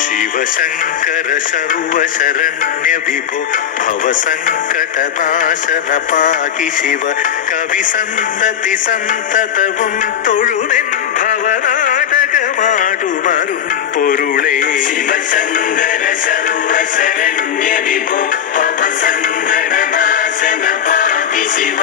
ശിവശങ്കര സർവശരണ്യ വിഭോ ഭവസങ്കടനാശന പാകി ശിവ കവി സന്തതി സന്തതവും തൊഴുമെൻ ഭവനാടകമാടുമരും പൊരുളേ ശിവശങ്കര സർവശരണ്യ വിഭോ ഭവസങ്കടനാശന പാകി ശിവ